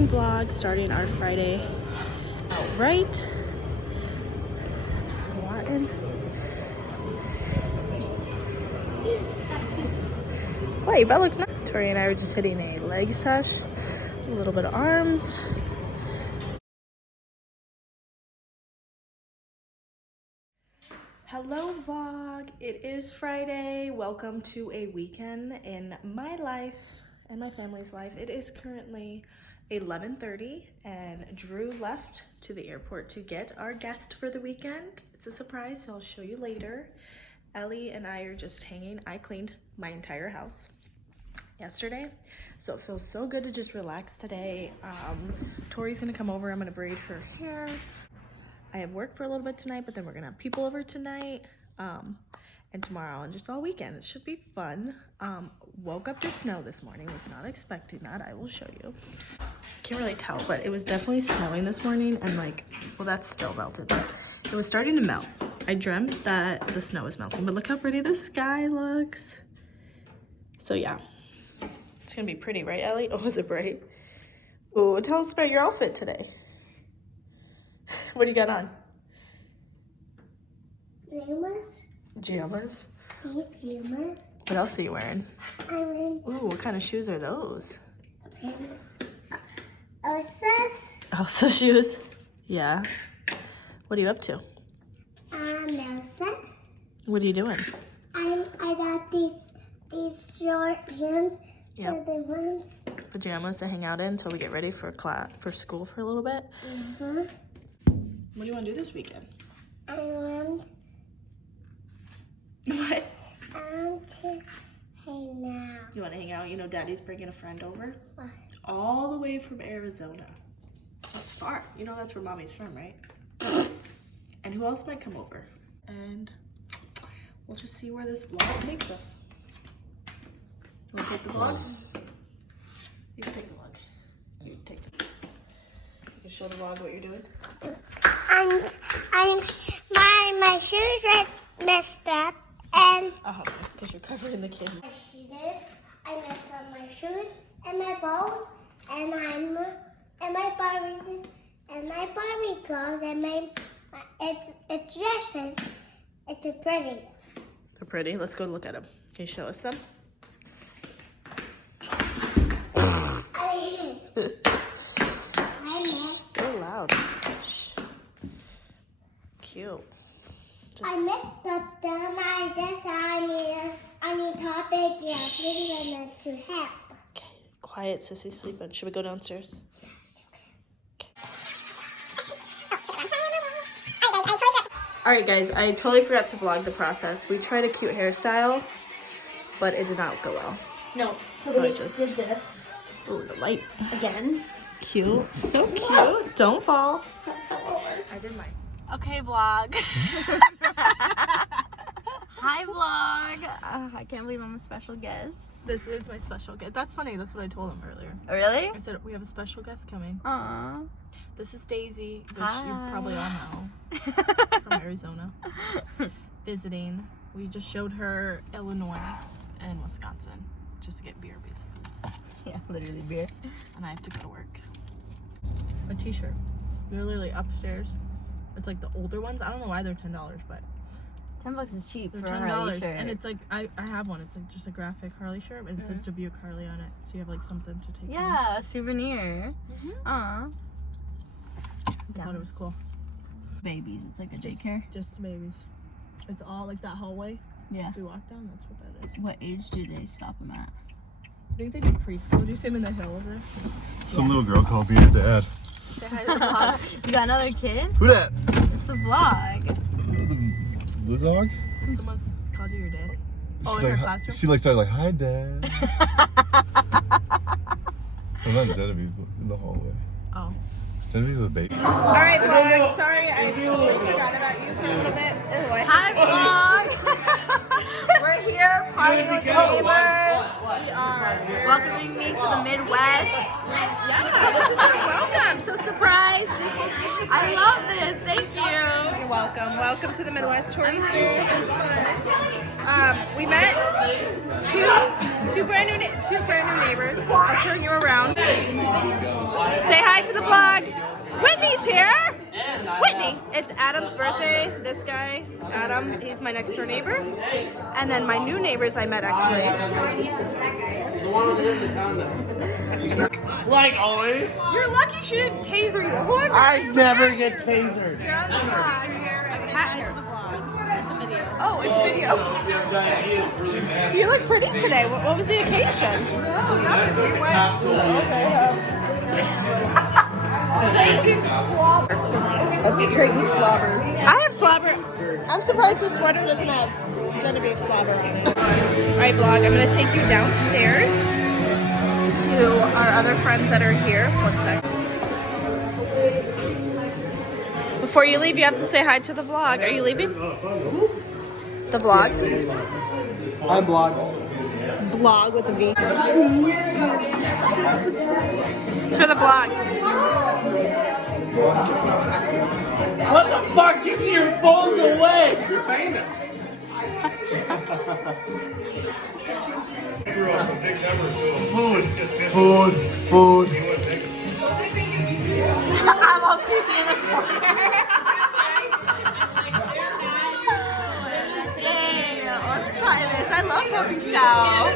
morning vlog, starting our Friday out right. Squatting. Wow, your butt looks nice. Tori and I were just hitting a leg sesh, a little bit of arms. Hello vlog, it is Friday. Welcome to a weekend in my life and my family's life. It is currently 11:30 and Drew left to the airport to get our guest for the weekend. It's a surprise, so I'll show you later. Ellie and I are just hanging. I cleaned my entire house yesterday, so it feels so good to just relax today. Tori's gonna come over. I'm gonna braid her hair. I have work for a little bit tonight, but then we're gonna have people over tonight and tomorrow and just all weekend. It should be fun. Woke up to snow this morning. Was not expecting that. I will show you. Can't really tell, but it was definitely snowing this morning, and like, well, that's still melted, but it was starting to melt. I dreamt that the snow was melting, but look how pretty the sky looks. So yeah, it's gonna be pretty, right, Ellie? Oh, is it bright? Oh, tell us about your outfit today. What do you got on? Pajamas. Pajamas? Pajamas. What else are you wearing? I'm wearing Ooh, what kind of shoes are those? Elsa's. Elsa shoes? Yeah. What are you up to? Elsa. What are you doing? I got these short pants. Yep. The ones. Pajamas to hang out in until we get ready for school for a little bit. What do you want to do this weekend? I want What? to hang out. You want to hang out? You know Daddy's bringing a friend over? What? All the way from Arizona. That's far. You know that's where Mommy's from, right? And who else might come over? And we'll just see where this vlog takes us. You want to take the vlog? You can take the vlog. You can take the... You can show the vlog what you're doing. My shoes are messed up, and Oh, because you're covering the camera. I messed up my shoes and my balls and my Barbie clothes and it's dresses. It's pretty. They're pretty. Let's go look at them. Can you show us them? I messed. So loud. Shh. Cute. I messed up them. I guess I need topic. Yeah, please to help. Okay, quiet, Sissy's sleeping. Should we go downstairs? All right, guys, I totally forgot to vlog the process. We tried a cute hairstyle, but it did not go well. No, So we I just- did this Ooh, the light. again. Cute. So cute. Don't fall. I did mine. Okay, vlog. Hi vlog! I can't believe I'm a special guest. This is my special guest. That's funny. That's what I told him earlier. Oh, really? I said we have a special guest coming. Aww. This is Daisy, which Hi. you probably all know, from Arizona, visiting. We just showed her Illinois and Wisconsin just to get beer, basically. Yeah, literally beer. And I have to go to work. A t-shirt. They're literally upstairs. It's like the older ones. I don't know why they're $10, but $10 is cheap they're for a Harley $10. shirt. And it's like I have one. It's like just a graphic Harley shirt, and it says Dubuque Harley on it. So you have like something to take home. yeah, a souvenir. Aww. I thought it was cool. Babies, it's like a daycare. Just babies. It's all like that hallway. Yeah. We walk down. That's what that is. What age do they stop them at? I think they do preschool. Do you see them in the hill over there? Some little girl called me her dad. Say hi to the vlog. You got another kid? Who that? It's the vlog. The dog? Someone's called you your dad? Oh, She's in her like, classroom? She like started like, hi dad. Well, not Genevieve, but in the hallway. Oh. Genevieve was a baby. All right, vlog. Sorry, I totally forgot about you for a little bit. Hi vlog! We're here partying with the neighbors. Welcoming me to the Midwest. Yeah, this is our welcome. So surprise. I love this. Thank you. You're welcome. Welcome to the Midwest Tori's here. We met two brand new neighbors. I'll turn you around. Say hi to the vlog. Whitney's here. Whitney. It's Adam's birthday. This guy, Adam, he's my next door neighbor. And then my new neighbors I met actually. Like always. You're lucky she didn't taser you. I never get tasered. You're on the vlog. It's a video. Oh, it's a video. You look pretty today. What was the occasion? No, nothing. We went. Changing slobber. That's Trayton slobber. I have slobber. I'm surprised this sweater doesn't have Genevieve slobber on it. Alright, vlog. I'm gonna take you downstairs to our other friends that are here. 1 second. Before you leave, you have to say hi to the vlog. Are you leaving? The vlog? I blog. Vlog with a V. For the vlog. What the fuck? Get your phones away! You're famous. Food. I'm all creepy in the corner. Dang, let me try this. I love puppy chow.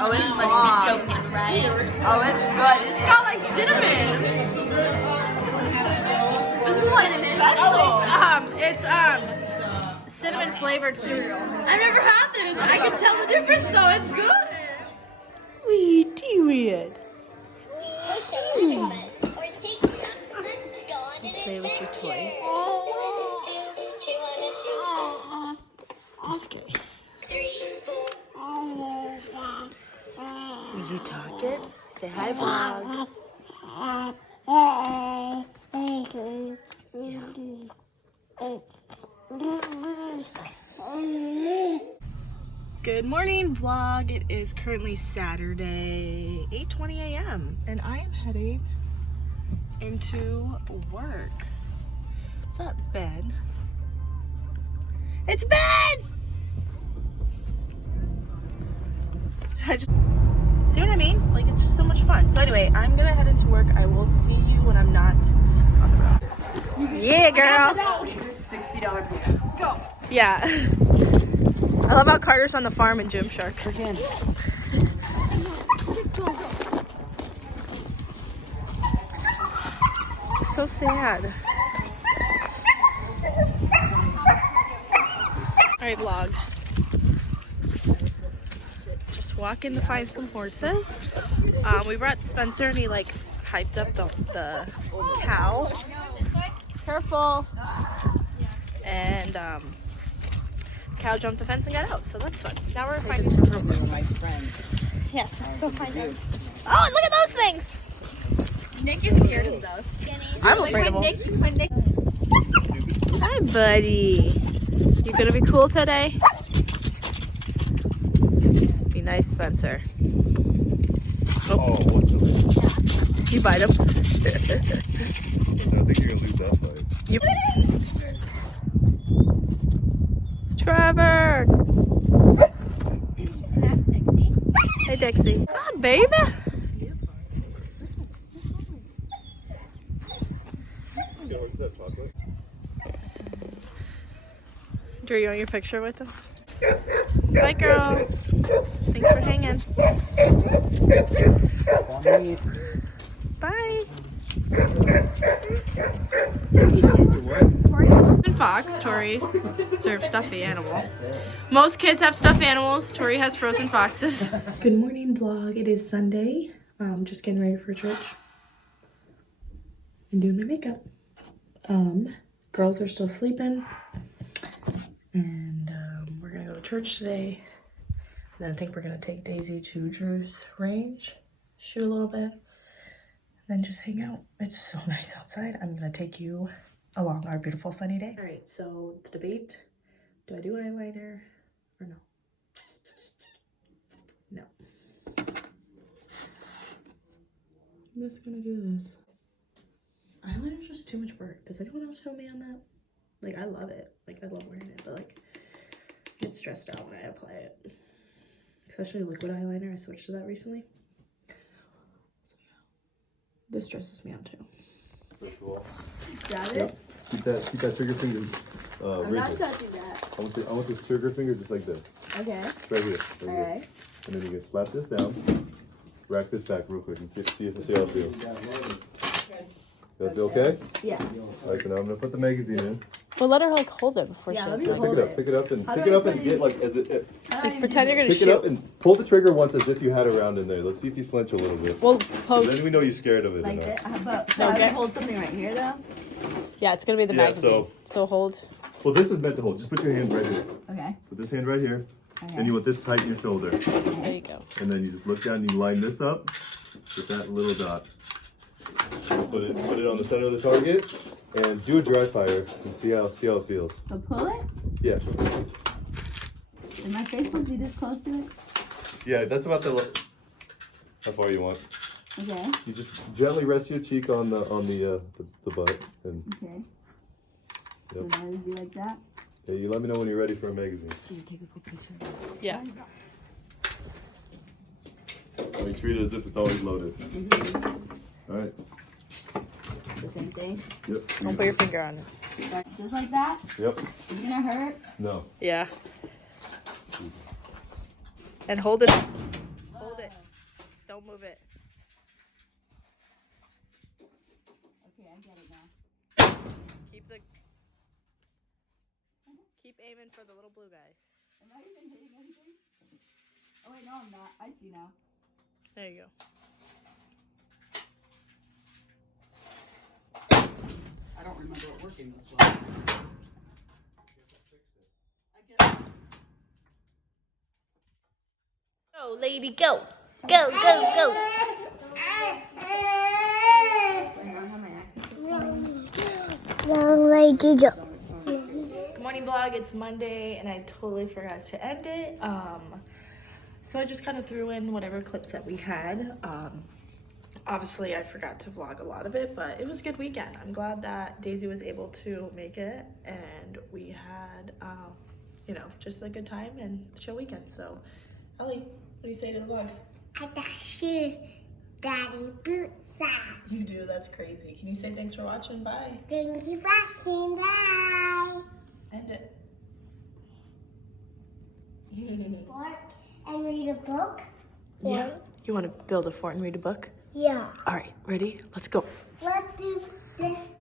Oh, it must be choking, right? Oh, it's good. It's got like cinnamon. This is like special. It's cinnamon flavored cereal. I've never had this. I can tell the difference though. It's good. Weird. Play with your toys. Okay. Will you talk it? Say hi, vlog. Good morning, vlog. It is currently Saturday, 8:20 a.m. and I am heading into work. It's not bed. It's bed! I just see what I mean? Like, it's just so much fun. So anyway, I'm gonna head into work. I will see you when I'm not on the road. Yeah, girl. These are $60 pants. Go. Yeah. I love how Carter's on the farm in Gymshark. So sad. Alright, vlog. Just walking to find some horses. We brought Spencer and he like hyped up the cow. Careful. And cow jumped the fence and got out, so that's fun. Now we're finding some horses. My friends. Yes, let's go find out. Oh, look at those things! Nick is scared of those. I'm afraid of them. When Nick Hi, buddy. You gonna be cool today? Be nice, Spencer. Oh, what the? You bite him. I think you're gonna lose that fight. You. Trevor. that's Dixie. Hey, Dixie. Hi, baby. Yeah, what's that, chocolate? Drew, you want your picture with them? Bye, girl. Thanks for hanging. Bye. And Fox, Tori serves stuffed animal. Most kids have stuffed animals. Tori has frozen foxes. Good morning, vlog. It is Sunday. Just getting ready for church and doing my makeup. Girls are still sleeping, and we're gonna go to church today. And then I think we're gonna take Daisy to Drew's range, shoot a little bit, then just hang out. It's so nice outside. I'm gonna take you along our beautiful sunny day. All right, so the debate, do I do eyeliner or no? No. I'm just gonna do this. Eyeliner's just too much work. Does anyone else feel me on that? Like, I love it. Like, I love wearing it, but like, I get stressed out when I apply it. especially liquid eyeliner. I switched to that recently. So yeah, this stresses me out too. First of all, Got yep. Keep that trigger finger I'm not rigid. touching that. I want this trigger finger just like this. Okay. Right here. Right here. Alright. And then you can slap this down, rack this back real quick and see how it feels. Does that feel okay? Yeah. Alright, so now I'm gonna put the magazine in. Well, let her like hold it before Yeah, she let does me it. hold it. Pick it up How and do I put get it? like as it. Like, pretend you're gonna Pick shoot. it up and pull the trigger once as if you had a round in there. Let's see if you flinch a little bit. Well, Then pose. we know you're scared of it Like or not. that. But so I Okay. would hold something right here though. Yeah, it's gonna be the Yeah, magazine. So hold. Well, this is meant to hold. Just put your hand right here. Okay. Put this hand right here. Okay. Then you want this tight in your shoulder. There you go. And then you just look down and you line this up with that little dot. Put it on the center of the target and do a dry fire and see how it feels. So pull it. Yeah. Is my face supposed to be this close to it? Yeah, that's about how far you want. Okay. You just gently rest your cheek on the butt and Okay. Yep. So then it would be like that. yeah, you let me know when you're ready for a magazine. Can you take a quick picture? Yeah. We treat it as if it's always loaded. Mm-hmm. All right. The same thing. Yep. Don't put your finger on it. Just like that. Yep. Is it gonna hurt? No. Yeah. And hold it. Hold it. Don't move it. Okay, I get it now. Keep aiming for the little blue guy. Am I even hitting anything? Oh wait, no, I'm not. I see now. There you go. I don't remember it working this well. Go, lady, go. Go, go, go. Wait, I don't have my accent. Long way to go. Good morning, vlog. It's Monday, and I totally forgot to end it. So I just kind of threw in whatever clips that we had. Obviously, I forgot to vlog a lot of it, but it was a good weekend. I'm glad that Daisy was able to make it, and we had, you know, just a good time and chill weekend. So, Ellie, what do you say to the vlog? I got shoes, daddy boots on. You do. That's crazy. Can you say thanks for watching? Bye. Thank you for watching. Bye. End it. Fork and read a book. Yeah. You want to build a fort and read a book? Yeah. All right. Ready? Let's go. Let's do this.